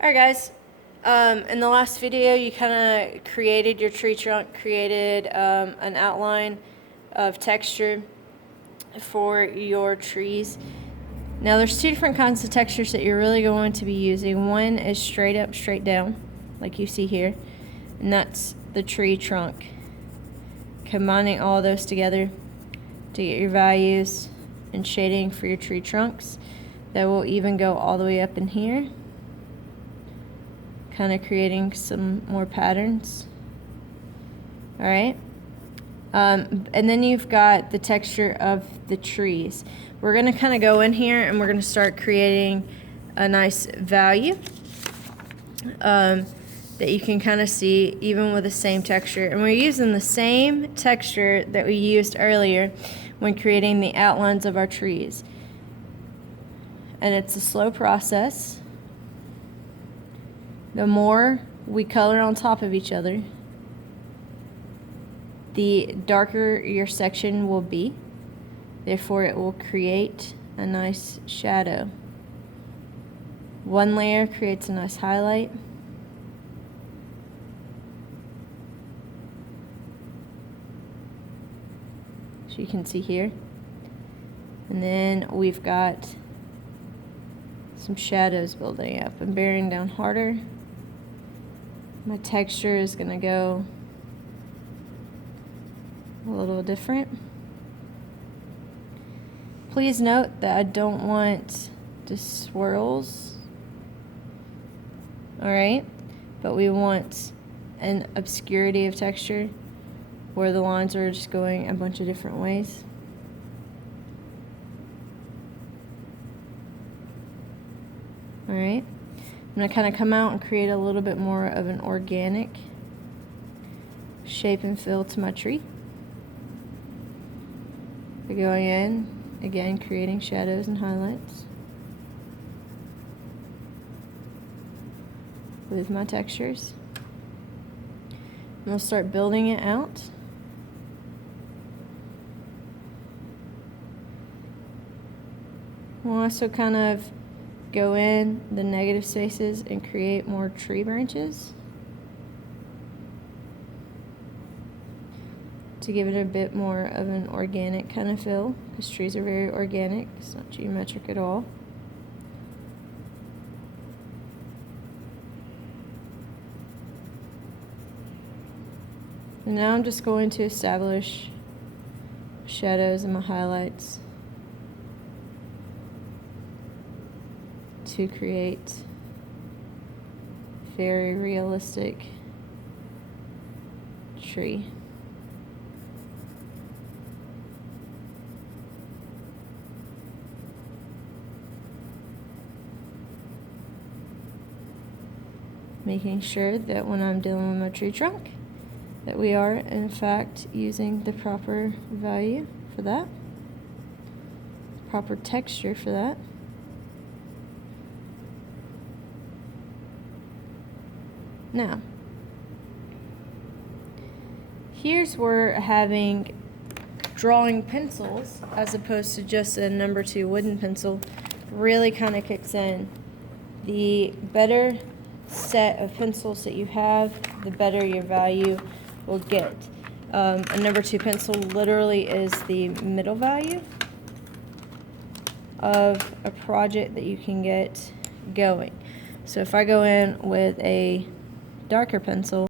Alright guys, in the last video you kind of created your tree trunk, created an outline of texture for your trees. Now there's two different kinds of textures that you're really going to be using. One is straight up, straight down, like you see here, and that's the tree trunk. Combining all those together to get your values and shading for your tree trunks. That will even go all the way up in here, kind of creating some more patterns. All right. And then you've got the texture of the trees. We're going to kind of go in here and we're going to start creating a nice value that you can kind of see even with the same texture. And we're using the same texture that we used earlier when creating the outlines of our trees. And it's a slow process. The more we color on top of each other, the darker your section will be. Therefore, it will create a nice shadow. One layer creates a nice highlight. So you can see here. And then we've got some shadows building up and bearing down harder. My texture is going to go a little different. Please note that I don't want the swirls. Alright, but we want an obscurity of texture where the lines are just going a bunch of different ways. Alright, I'm going to kind of come out and create a little bit more of an organic shape and feel to my tree. By going in, again, creating shadows and highlights with my textures. And we'll start building it out. We'll also kind of go in the negative spaces and create more tree branches to give it a bit more of an organic kind of feel, because trees are very organic. It's not geometric at all. And now I'm just going to establish shadows and my highlights to create very realistic tree. Making sure that when I'm dealing with my tree trunk, that we are in fact using the proper value for that, proper texture for that. Now, here's where having drawing pencils as opposed to just a number 2 wooden pencil really kind of kicks in. The better set of pencils that you have, the better your value will get. A number 2 pencil literally is the middle value of a project that you can get going. So if I go in with a darker pencil,